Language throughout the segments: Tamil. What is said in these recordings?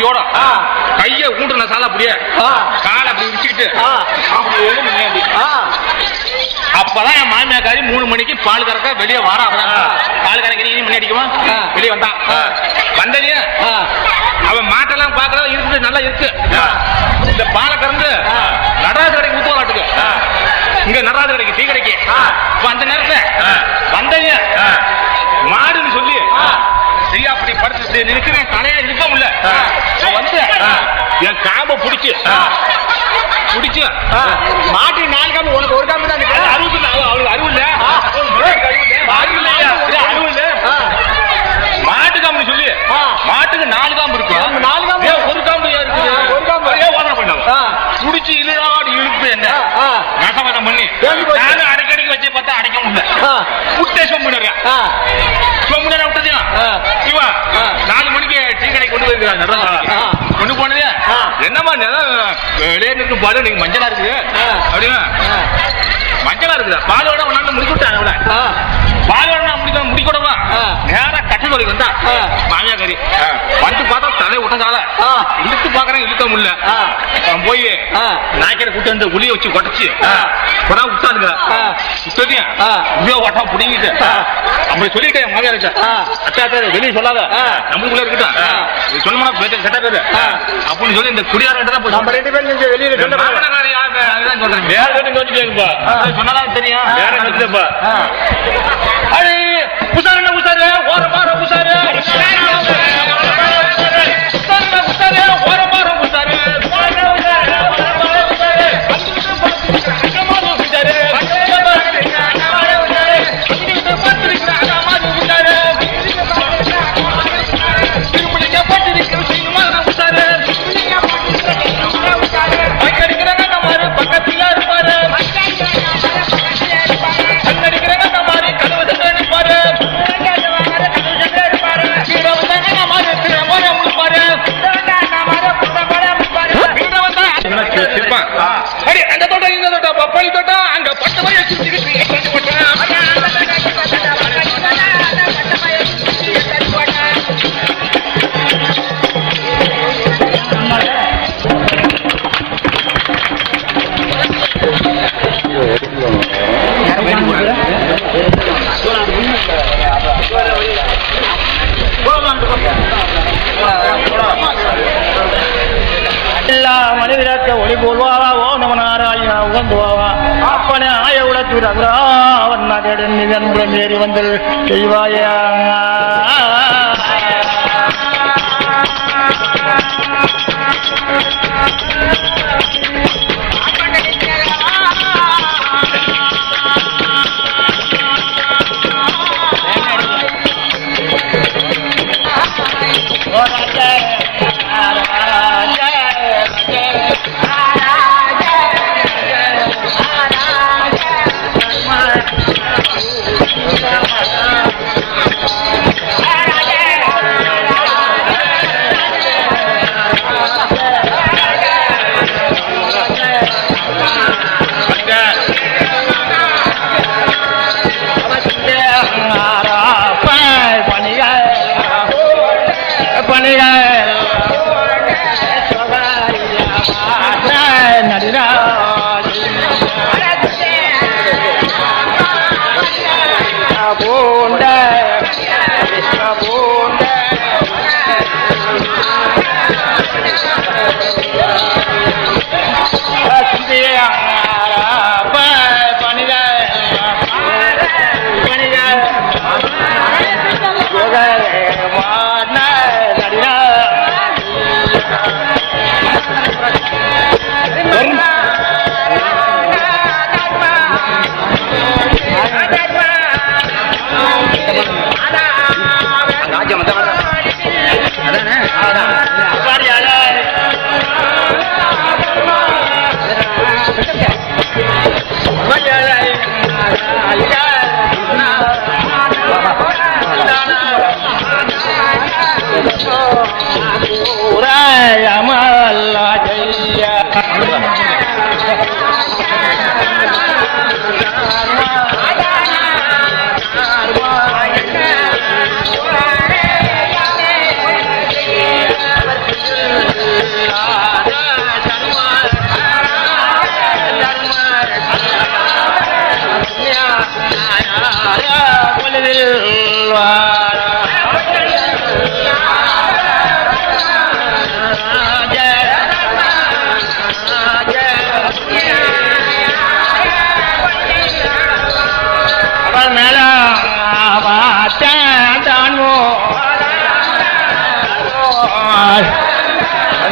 வண்டியோட கைய ஊண்டுன சால அப்படியே காலை அப்படி விரிச்சுக்கிட்டு அப்பதான் என் மாமியாக்காரி 3 மணிக்கு பால் கறக்க வெளியே வாரா. பால் கறக்க நீ மணி அடிக்குமா வெளியே வந்தான். வந்தனே அவன் மாட்டெல்லாம் பாக்குறத இருக்குது, நல்லா இருக்கு. இந்த பாலை கறந்து நடராஜ கடைக்கு ஊத்துவாட்டுக்கு, இங்க நடராஜ கடைக்கு டீ கடைக்கு. அந்த நேரத்துல வந்தனே மாடுன்னு சொல்லி அப்படி படுத்து நினைக்கிறேன், தலையா இருக்க முடியல. வந்து என் காம்ப பிடிச்சு மாட்டி 4 காம்பு, உனக்கு 1 காம்பு தான். அவளுக்கு அறிவு இல்ல, மாட்டு காம்பு சொல்லி மாட்டுக்கு 4 காம்பு இருக்கு. 4 காம்பு 1 காம்பு இருக்குது. 1 காம்பு ஓனர் பண்ணாங்க குடிச்சு இழுவாடி இழுப்பு என்ன நசமதம் பண்ணி நானும் அடைக்கடிக்கு வச்சு பார்த்தா அடைக்க முடியல. விட்டே சொம்புனேன் சொம்புனேன் விட்டதையா இவா 4 மணிக்கு டீ கடைக்கு கொண்டு போயிருக்காங்க. கொண்டு போனதே என்னமா வெளியே இருக்கு பாலு, நீங்க மஞ்சளா இருக்குது அப்படின்னா மஞ்சளா இருக்குதா பாலோட ஒன்னாண்டு முடிச்சுட்டாங்க. பாலோட முடிக்கூடவா நேரா கட்ட தொலைக்கு வந்தா மாமியாக்காரி வந்து பார்த்தா தலை விட்டதால இழுத்து பாக்குறேன், இழுக்க முடியல. போய் நாய்க்கரை கூட்டு வந்து உளிய வச்சு கொடைச்சு கொடா விட்டானுங்க. விட்டதையும் உளிய ஓட்டா புடிங்கிட்டு அப்படி சொல்லிட்டேன் மாமியார், அத்தா வெளியே சொல்லாத நம்மளுக்குள்ள இருக்கட்டும் சொன்னோம்னா கெட்ட பேரு அப்படின்னு சொல்லி இந்த குடியாரன் தான் வெளியே சொல்றேன். வேற சொன்னாலும் தெரியும், வேற இருக்குதுப்பா. அடே புசாரு புசாரு ஓர மாற புசாரு அந்த தோட்டம் இந்த தோட்டம் பப்பாளி தோட்டம் அங்க பட்ட மாதிரி மனிதராக்க ஒளி போல்வாவா ஓ நமனாராய உகந்துவாவா அப்பனே ஆய உடத்து ரகுராவன் நகடன் நிதன்புறம் ஏறி வந்தல் செய்வாயா.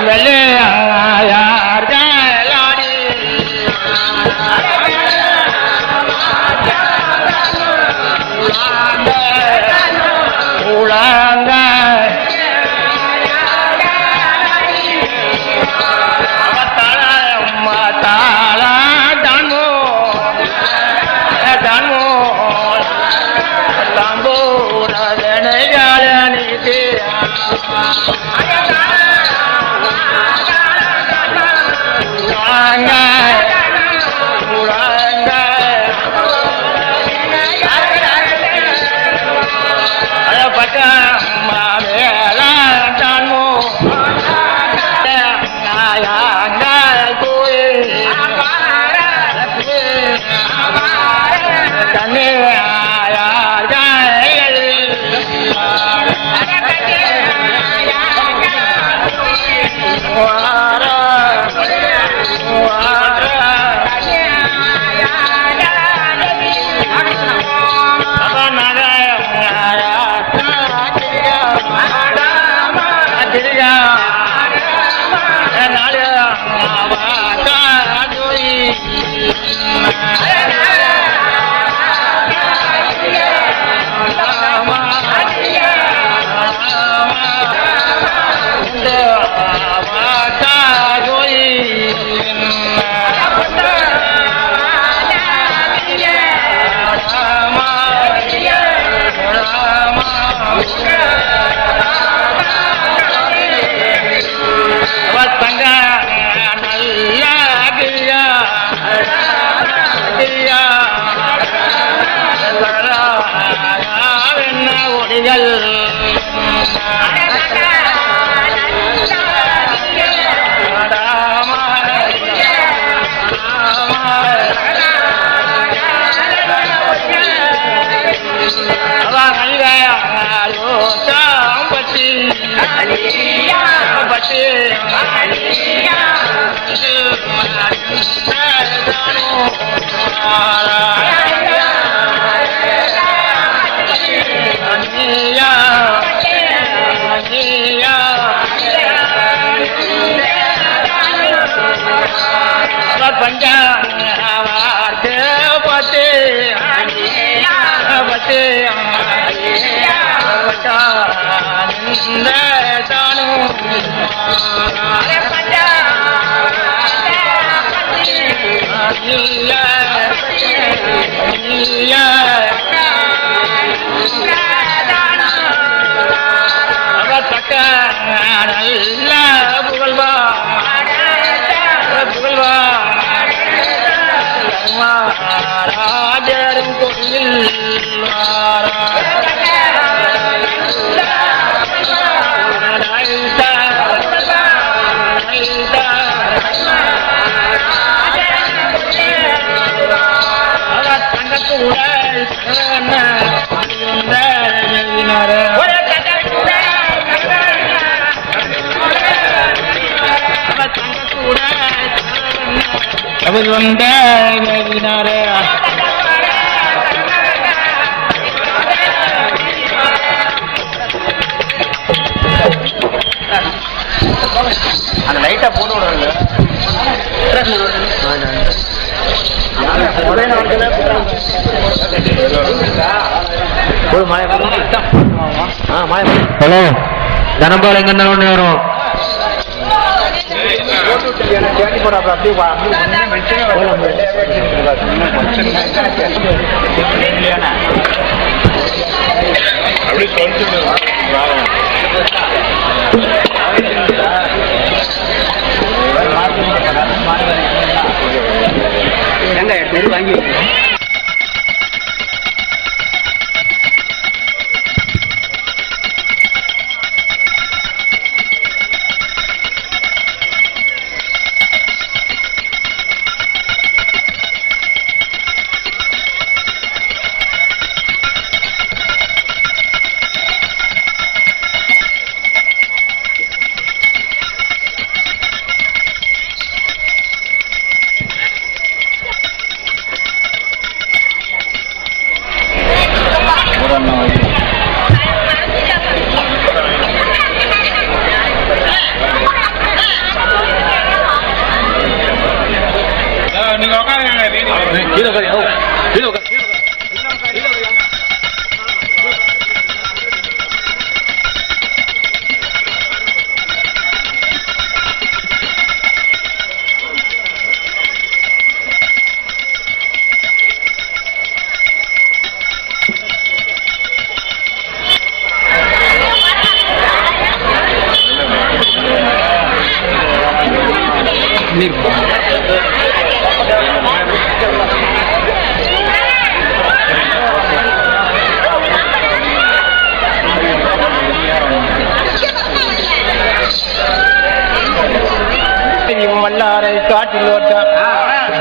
வெள்ளையார் ஜலாடி உலங்க அந்த லைட்டா போட்டு விடுறாங்க. ஹலோ தனபால் எங்க இருந்தாலும் வரும். கேட்டி போடாப்ப அப்படியே வாங்கி வல்லாரை காட்டில் ஓட்டார்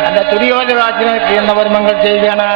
அந்த துரியோதராஜனுக்கு என்ன வருமங்கள் செய்தனா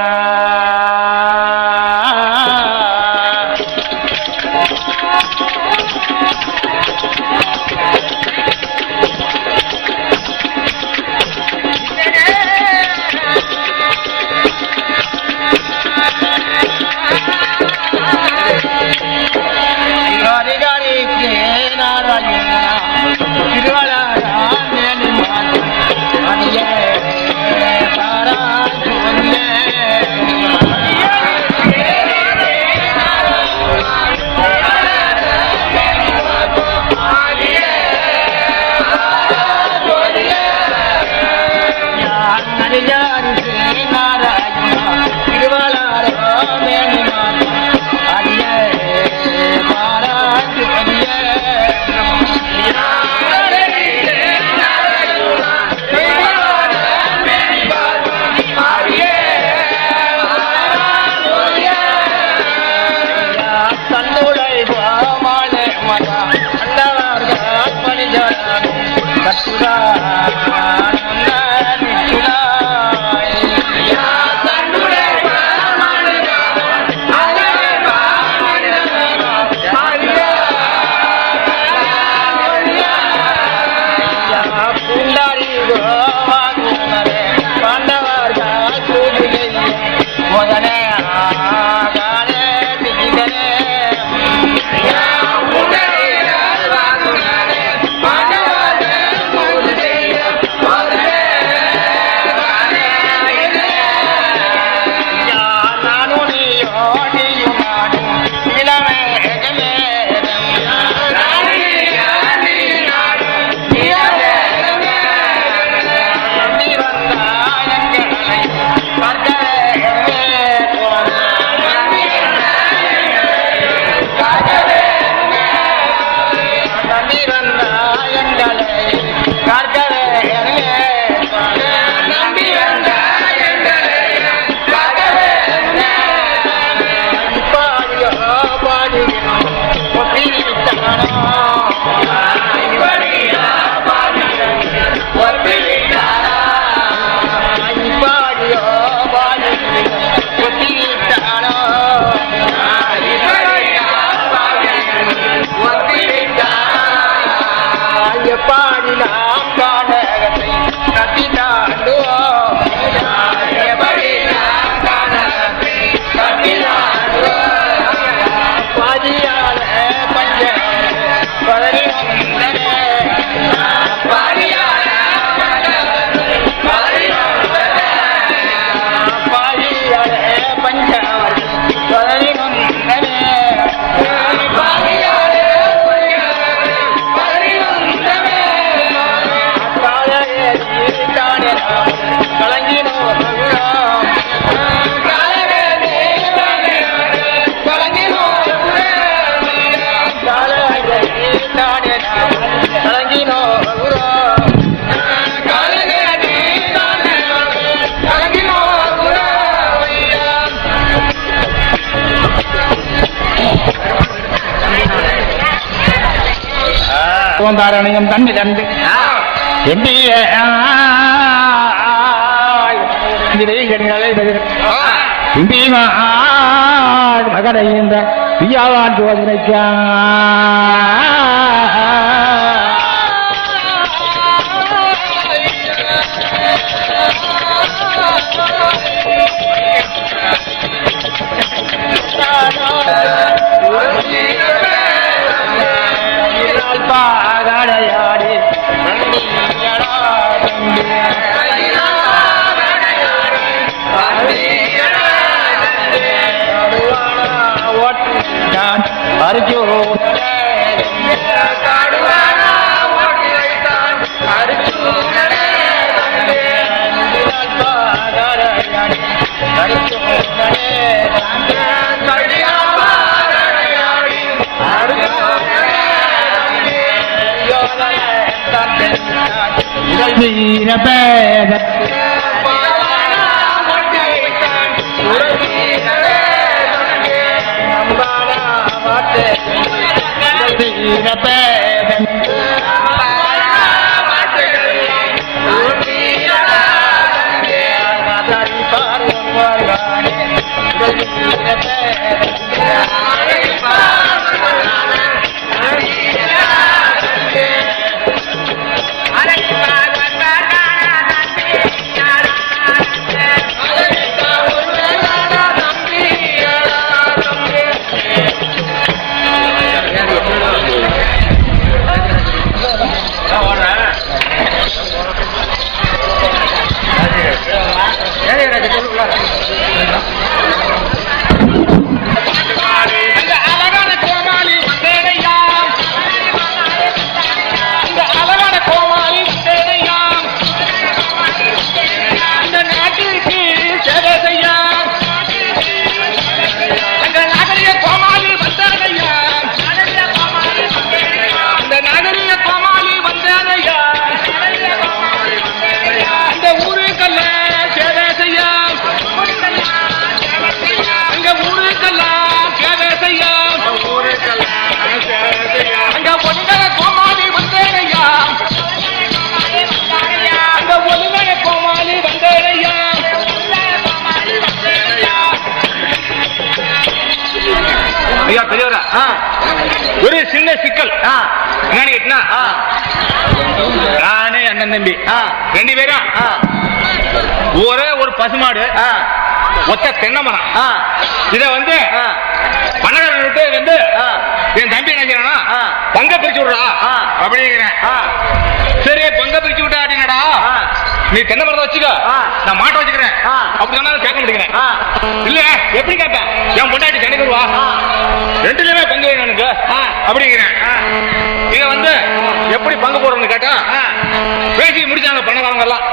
தாரணியம் தண்ணி தண்டு மகனை இந்த பியாவான் சோதனைக்கா உடல் வீர பேத வீர பேதன் ஒரு சின்ன சிக்கல் என்னன்னு கேட்டா நானே அண்ணன் தம்பி 2 பேரும் ஒரே ஒரு பசுமாடு ஒத்த தென்னை மரம் இத வந்து பணக்காரன் விட்டு வந்து என் தம்பி என்ன செய்யறானா பங்க பிரிச்சு விடுறா அப்படிங்கிறேன். சரி பங்க பிரிச்சு விட்டா அப்படின்னடா நீ தென்னை மரத்தை வச்சுக்க நான் மாட்டை வச்சுக்கிறேன் அப்படி சொன்னா கேட்க மாட்டேங்கிறேன். இல்ல எப்படி கேட்பேன் என் பொண்டாட்டி சென்னைக்கு வருவா 2லயுமே பங்கு வேணும் எனக்கு அப்படிங்கிறேன். இத வந்து எப்படி பங்கு போடுறோம்னு கேட்டா பேசி முடிச்சாங்க பண்ணக்காரங்க எல்லாம்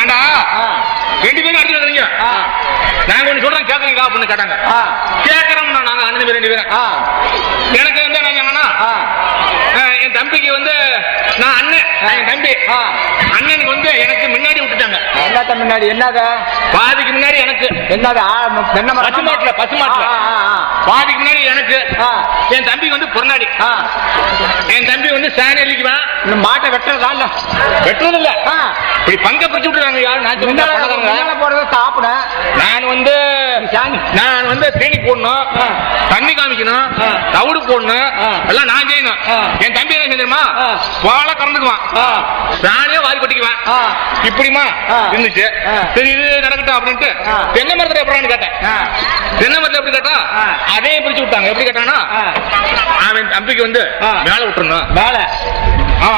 ஏண்டா 2 பேரும் அடிச்சு வந்துருங்க நாங்க ஒண்ணு சொல்றேன் கேட்கறீங்களா அப்படின்னு கேட்டாங்க. கேட்கறோம் நாங்க அண்ணன் பேர் 2 பேரும். எனக்கு வந்து என்ன என்னன்னா என் தம்பிக்கு வந்து நான் அண்ணன் என் தம்பி அண்ணனுக்கு வந்து எனக்கு முன்னாடி விட்டுட்டாங்க. என்னத்த முன்னாடி என்னத பாதிக்கு முன்னாடி எனக்கு என்னது பசுமாட்டுல பாதிக்கு முன்னாடி எனக்கு என் தம்பி வந்து பொன்னாடி என் தம்பி வந்து சாணி அள்ளிக்குவேன். மாட்டை வெட்டுறதா இல்ல வெட்டுறது இல்ல இப்படி பங்க பிரிச்சு விட்டுறாங்க யாரு நான் போறத சாப்பிட நான் வந்து தேனி போடணும் தண்ணி காமிக்கணும் தவிடு போடணும் எல்லாம் நான் செய்யணும். என் தம்பி என்ன செஞ்சிருமா பாலை கறந்துக்குவான் சாணியா வாரி பட்டிக்குவேன் இப்படிமா இருந்துச்சு. சரி இது நடக்கட்டும் அப்படின்ட்டு தென்னை மரத்துல எப்படான்னு கேட்டேன். தென்னை மரத்துல எப்படி கேட்டா அதே பிரிச்சு விட்டாங்க. எப்படி கேட்டானா அவன் தம்பிக்கு வந்து மேல விட்டுறணும் வேலை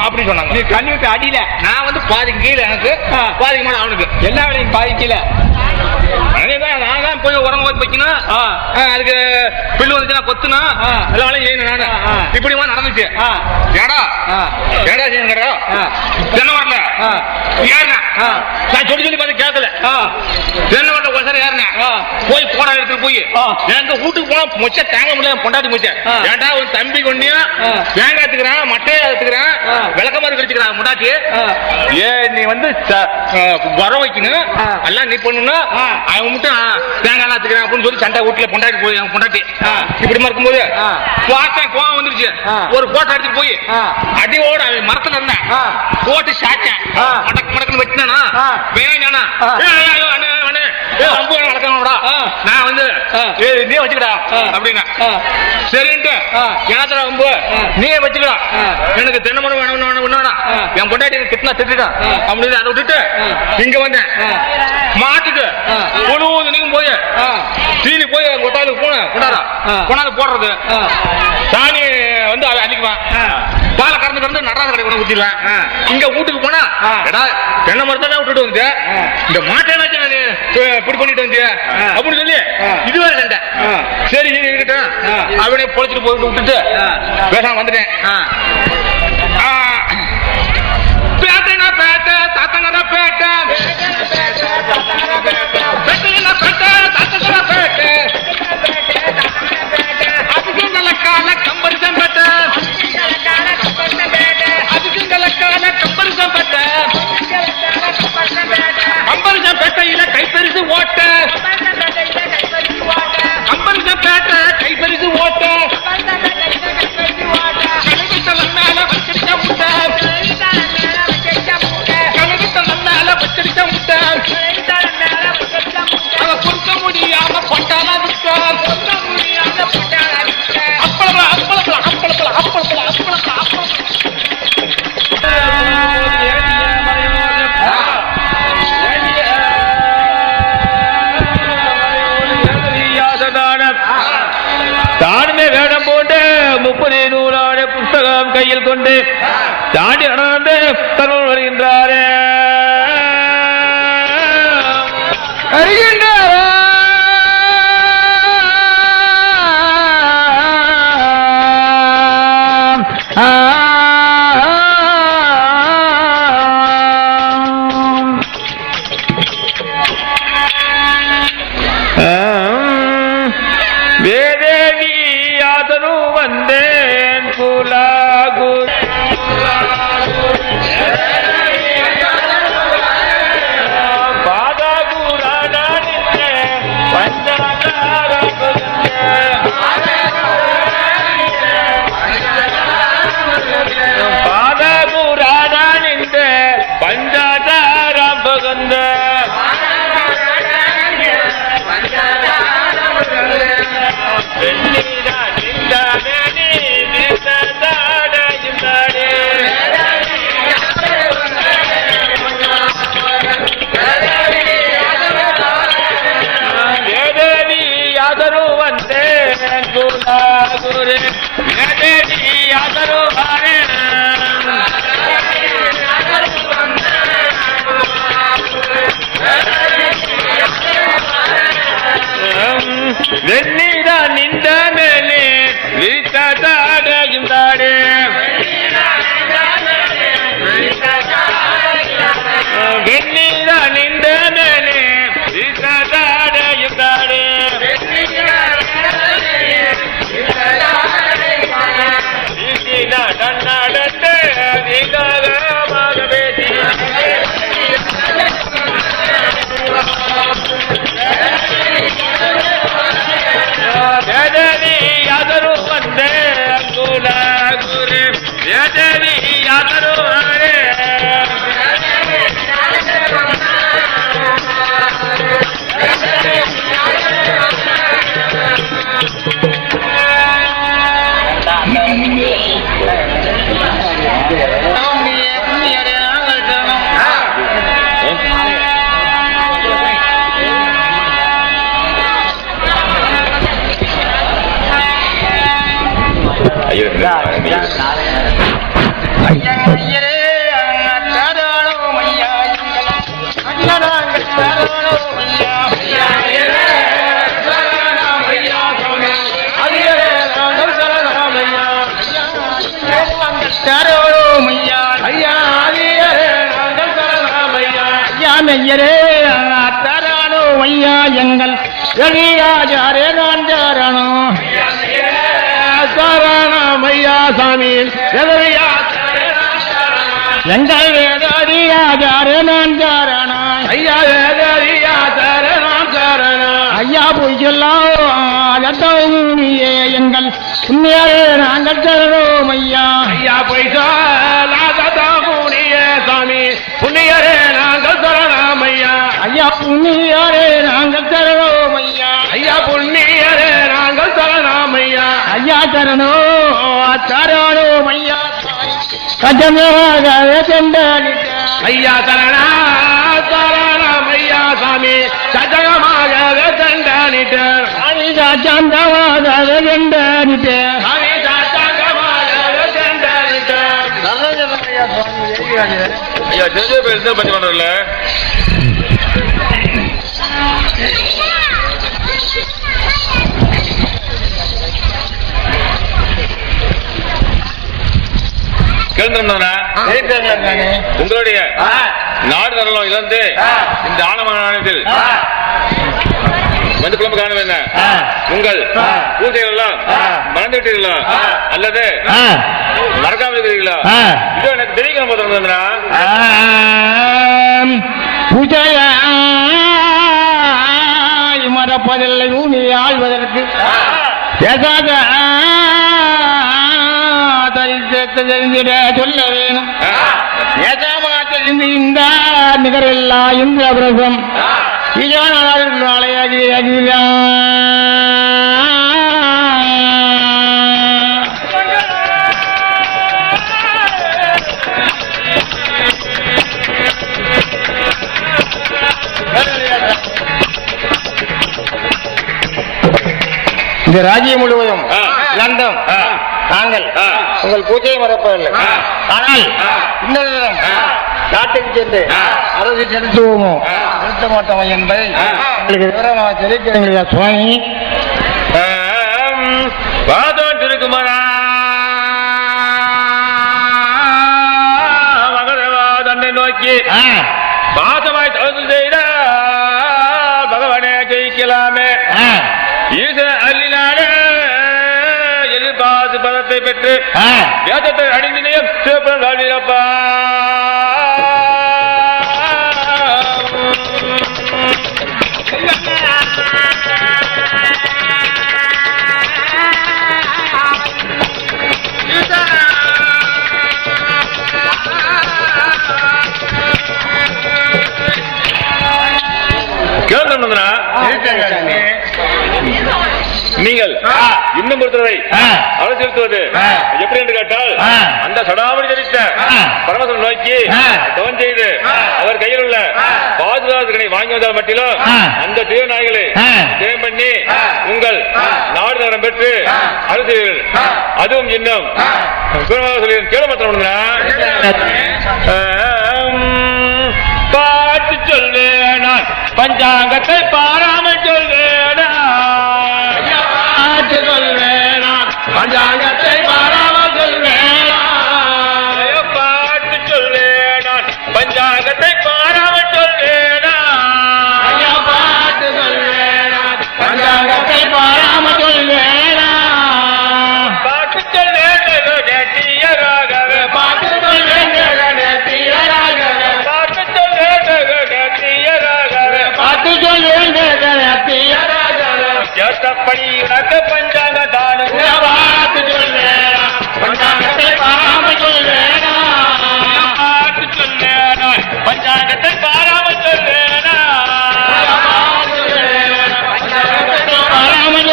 அப்படின்னு சொன்னாங்க. நீ கண்ணி விட்டு அடியில நான் வந்து பாதிக்கு கீழே எனக்கு பாதிக்கு மேல அவனுக்கு எல்லா வேலையும் பாதிக்கல. நான் தான் போய் உரம் ஊத்தி வைக்கணும் அதுக்கு பில்லு வந்துச்சுன்னா கொத்தணும் எல்லா வேலையும் செய்யணும். நானு இப்படிமா நடந்துச்சு. ஏடா ஏடா செய்யணும் கேட்டா தென்னை வரல ஏறின நான் சொல்லி சொல்லி பார்த்து கேட்கல தென்னை வரல ஒரு ஏறினேன் போய் போடா எடுத்துட்டு போய் எங்க வீட்டுக்கு போனா முச்ச தேங்க முடியல பொண்டாட்டி முச்ச ஏண்டா உன் தம்பி கொண்டியும் தேங்காய் எடுத்துக்கிறேன் மட்டையை எடுத்துக்கிறேன் விளக்கமாறு கழிச்சுக்கிறான் முண்டாட்டி ஏ நீ வந்து உரம் வைக்கணும் எல்லாம் நீ பண்ணணும் அவன் மட்டும் தேங்காய் எடுத்துக்கிறேன் அப்படின்னு சொல்லி சண்டை வீட்டுல பொண்டாட்டி போய் பொண்டாட்டி இப்படிமா இருக்கும்போது பார்த்தேன் கோவம் வந்துருச்சு. ஒரு போட்டோ எடுத்துட்டு போய் அடியோட அவன் மரத்துல இருந்தேன் போட்டு சாச்சேன் மடக்கு மடக்குன்னு வெட்டினா வேணானா அம்பு வளர்க்கணும்டா நான் வந்து நீ வச்சுக்கடா அப்படின்னா சரின்ட்டு ஏனாத்தடா அம்பு நீயே வச்சுக்கடா எனக்கு தென்னை மரம் வேணும் என் பொண்டாட்டி திட்டினா திட்டான் அப்படின்னு அதை விட்டுட்டு இங்க வந்தேன். மாட்டுக்கு பொழுது நீங்க போய் தீனி போய் கொட்டாளுக்கு கொண்டாடா கொண்டாந்து போடுறது சாணி வந்து அவன் அன்னைக்குவான் பாலை கறந்து நடராஜ கடை கொண்டு ஊத்திடுவேன். இங்க வீட்டுக்கு போனா தென்னை மரத்தான் விட்டுட்டு வந்து இந்த மாட்டை இப்படி பண்ணிட்டு வந்து அப்படின்னு சொல்லி இதுவே சண்டை. சரி சரி இருக்கட்டும் அவனே பொழைச்சிட்டு போயிட்டு விட்டுட்டு பேசாம வந்துட்டேன். பேட்டைனா பேட்டை தாத்தங்கடா பேட்டை பேட்டைனா பேட்டை தாத்தங்கடா பேட்டை அதுக்கு நல்ல கால கம்பரிசன் பேட்டை அதுக்கு நல்ல கால கம்பரிசன் தானுமே வேடம் போட்டு 30 நூலான புஸ்தகம் கையில் கொண்டு தாண்டி நடந்து தருள் வருகின்றாரே வந்தேன் குலாகு வெண்ணீர நின்ற மேலே வீட்டாடையும் தாடே வெண்ணீர நின்ற மேலே வீட்டாடையும் தாடே நடந்து வீதாக பேசி ಯಾದರು ಒಂದೇ ಅಂಗುಲ ಗುರಿ ಯಜರಿ ಯಾದರು தரானோ ஐயா எங்கள் எளியாஜாரே நான் ஜாரானோ சரணம் ஐயா சாமி எங்கள் வேதாரியாஜாரே நான் ஜாரானா ஐயா வேதாரியாஜாரே நான் ஜாரானா ஐயா போய் சொல்லாதே எங்கள் உண்மையாரே நாங்கள் சரணம் ஐயா ஐயா போய் சொல்லாதே சாமி புண்ணியரே நாங்கள் சரணம் ஐயா ஐயா புண்ணியரே நாங்கள் சரணம் ஐயா ஐயா புண்ணியரே நாங்கள் சரணம் ஐயா ஐயா சரணோ சரணம் ஐயா கஜமாக ஐயா சரணா சரணம் ஐயா சாமி சஜகமாக தண்டானிட்டர் சாந்தமாக தண்டானிட்டர் ஐயா தெரிஞ்ச பேர் இருந்தா பத்தி பண்றல உங்களுடைய நாடு நலனம் இழந்து இந்த ஆனம நாணயத்தில் வந்து குழம்பு காண என்ன உங்கள் பூஜைகள் எல்லாம் மறந்து விட்டீர்களா அல்லது மறக்காமல் இருக்கிறீர்களா? இதோ எனக்கு தெரிவிக்கணும் போதுங்களா பூஜைய மறப்பதில்லை ஊனி ஆழ்வதற்கு பேசாத தெரிந்திட சொல்ல வேணும் ஏதாமா தெரிந்து இந்த நிகரெல்லா இந்திர பிரசம் இந்த ராஜ்யம் முழுவதும் லண்டம் நாங்கள் உங்கள் பூஜையை மறப்பதில்லை. ஆனால் இந்த நாட்டுக்கு சென்று அரசு செலுத்துவோமோ செலுத்த மாட்டோம் என்பதை உங்களுக்கு விவரமாக தெரிவிக்கிறீங்களா சுவாமி? பாதம் திருக்குமரா மகதவா தன்னை நோக்கி பாசமாய் தகுதி செய்த பகவானே ஜெயிக்கலாமே. ஈசன் அள்ளினாலே எதிர்பார்த்து பதத்தை பெற்று வேதத்தை அணிந்தினையும் சிவப்பன் வாழ்வினப்பா. நீங்கள் இன்னும் ஒருத்தரை அரசியல்த்துவது எப்படி என்று கேட்டால் அந்த சடாமணி தரித்த பரமசம் நோக்கி தவன் செய்து அவர் கையில் உள்ள பாதுகாப்புகளை வாங்கி வந்தால் மட்டிலும் அந்த தீவநாய்களை ஜெயம் பண்ணி உங்கள் நாடு நகரம் பெற்று அரசியல் அதுவும் இன்னும் கேளமத்திரம் பாட்டு சொல்வேன் நான் பஞ்சாங்கத்தை பாராமல் சொல்வேன் பஞ்சாங்கத்தை பாராமல் சொல்வேன் பாட்டு சொல்வேன் நான் பஞ்சாங்கத்தை பாராமல் சொல்வேன் பாட்டு சொல்வேன் பஞ்சாங்கத்தை பாராமல் சொல்வேன் பாட்டு சொல்வேன் நேத்தியராகவே பாட்டு சொல்வேன் நேத்தியராகவே பாட்டு சொல்வேன் நேத்தியராகவே பாட்டு சொல்வேன் நேத்தியராகவே ஜத்தப்படி உனக்கு பஞ்சாங்க தானு பாட்டு சொல்வேன் பஞ்சாங்கத்தை பாராமல் சொல்வேன் பாட்டு சொல்வேன் பஞ்சாங்கத்தை பாராமல் சொல்வேன் பாராமல்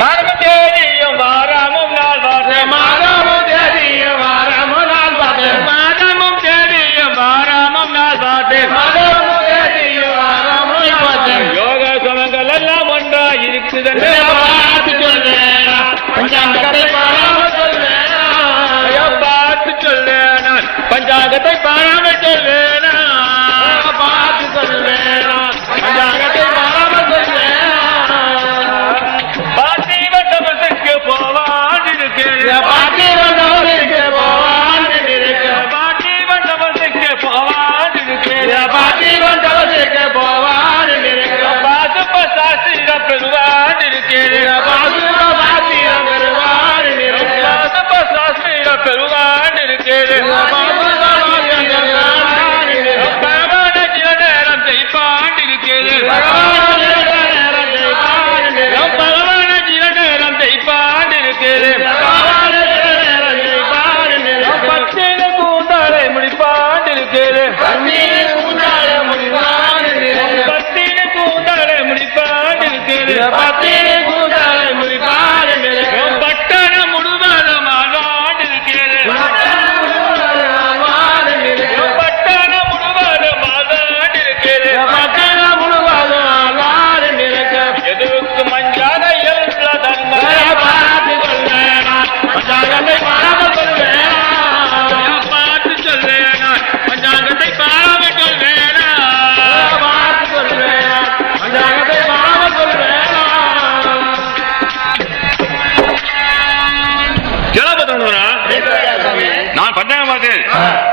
மாதமும் தேதியும் வாராமும் நாள் வார்த்தை மாதமும் தேதியும் வாராமும் நாள் வார்த்தை மாதமும் தேதியும் வாராமும் நாள் வார்த்தை மாதமும் தேதியும் வாராமும் வார்த்தை யோக சமங்கள் எல்லாம் ஒன்றா இருக்குது பார்த்து சொல்வேன் பஞ்சாங்கத்தை பாராமல் சொல்வேன் பார்த்து சொல்வேன் பஞ்சாங்கத்தை பாராமல் சொல்வேன் பார்த்து சொல்வேன் பஞ்சாங்கத்தை பாராமல் சொல்வேன் பாட்டி வந்தவனுக்கு போவான் இருக்கிறேன் பாட்டி வந்தவனுக்கு போவான் இருக்கிறேன் பாட்டி வந்தவனுக்கு போவான் இருக்கிறேன் பாட்டி வந்தவனுக்கு போவான் இருக்கிறேன் பாசுப்ப சாஸ்திரம் பெறுவான் இருக்கிறேன் பாசுப்ப சாஸ்திரம் பெறுவான் இருக்கிறேன் பாசுப்ப சாஸ்திரம் பெறுவான் இருக்கிறேன் பகவான சில நேரம் ஜெயிப்பான் இருக்கிறேன் பகவான சில நேரம் ஜெயிப்பான் இருக்கிறேன் பச்சையில கூந்தாரை முடிப்பான் இருக்கிறேன் பத்தின கூந்தாரை முடிப்பான் இருக்கிறேன் பத்தின கூந்தாரை முடிப்பான் இருக்கிறேன் பட்டணம் முழுவதும் ஆழ்வான் இருக்கிறேன் பட்டணம் முழுவதும் ஆழ்வான் இருக்கிறேன் பட்டணம் முழுவதும் ஆழ்வான் இருக்கிறேன் எதுக்கு மஞ்சாத எழுந்த தன்மை பார்த்து சொல்வேன் பஞ்சாங்கத்தை பாராமல் சொல்வேன் பார்த்து சொல்வேன் பஞ்சாங்கத்தை பாராமல் சொல்வேன் பார்த்து சொல்வேன் பஞ்சாங்கத்தை பாராமல் சொல்வேன். நான் பஞ்சாங்கம் பார்த்தேன்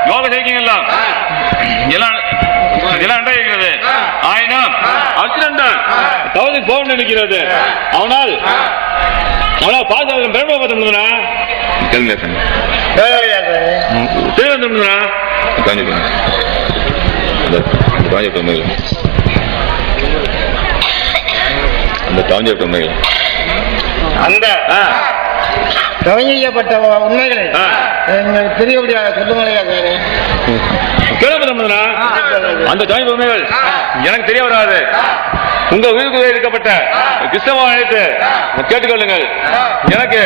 யோக செய்கிறீங்களா எல்லாம் நன்றா இருக்கிறது ஆயினும் அர்ச்சனன் தான் தவறு போக நினைக்கிறது அவனால் பாதுகாப்பு பிரம்மபுரா திருவனந்தபுரா அந்த தாஞ்சூர் உண்மைகள் அந்த கவிஞப்பட்ட உண்மைகளை தெரியபடியாக சொல்லுங்க. கேள்விப்பட்டா அந்த தாஞ்சூர் உண்மைகள் எனக்கு தெரிய வராது. உங்க உயிருக்கு இருக்கப்பட்ட கிறிஸ்தவ அழைத்து கேட்டுக்கொள்ளுங்கள். எனக்கு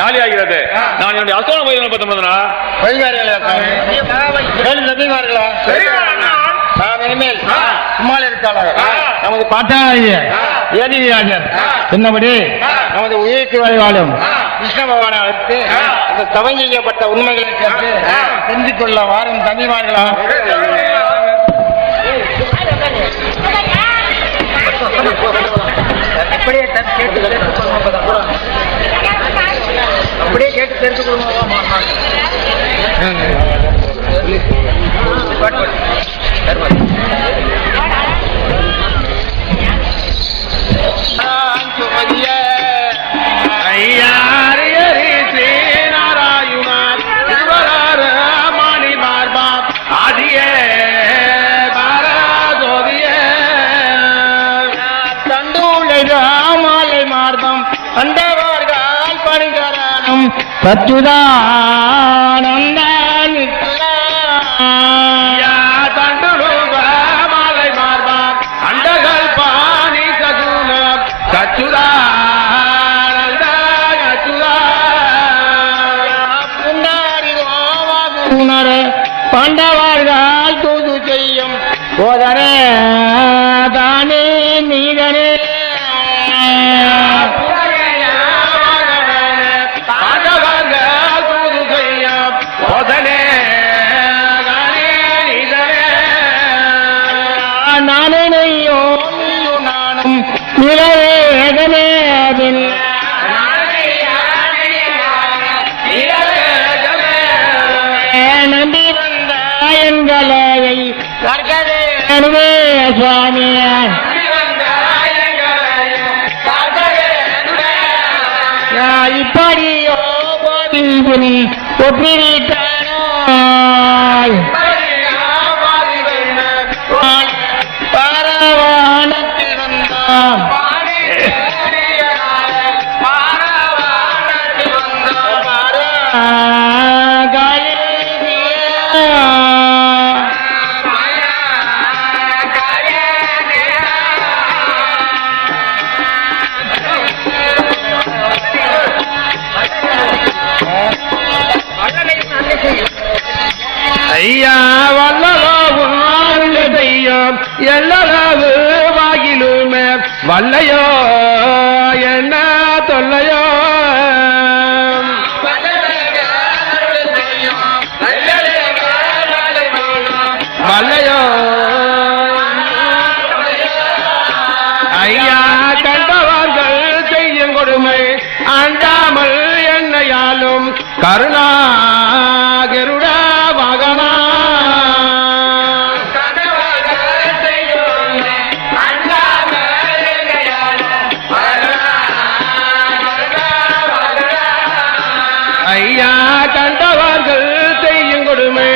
நாளை ஆகிறது. நான் என்னுடைய அசோன போய் பார்த்தோம்னா நான் இனிமேல் சும்மா இருக்காளர் நமது பாட்டாளிய ஏதிராஜர் சொன்னபடி நமது உயிருக்கு வரை வாழும் கிருஷ்ண பகவானை அழைத்து அந்த தவம் செய்யப்பட்ட உண்மைகளை கேட்டு தெரிந்து கொள்ள வாரும் தம்பிமார்களா. அப்படியே கேட்டு தெரிஞ்சு கொடுங்க. மாலை மார்பம் அண்டவார்கள் படுகிறானும் சச்சுதானந்த மாலை மார்பா அண்டகள் பாணி சகுன சச்சுதானந்த பாண்டவர்கள் தூது செய்யும் போதனே தானே நீதனே நானே நெய்யோ நீயோ நானும் நிலவேகனே நம்பி வந்த எங்களை கர்கதே சுவாமியா இப்படியோ போதில் ஒப்பிரிட்டானோ பாரவானத்தில் வந்தான் ஐயா வல்லலாவும் செய்யும் எல்லளவு வாகிலுமே வல்லையோ என்ன தொல்லையோ வல்லையோ ஐயா கண்டவர்கள் செய்யும் கொடுமை அண்டாமல் என்னையாலும் கருணா கருடா வாகனா ஐயா கண்டவர்கள் செய்யும் கொடுமை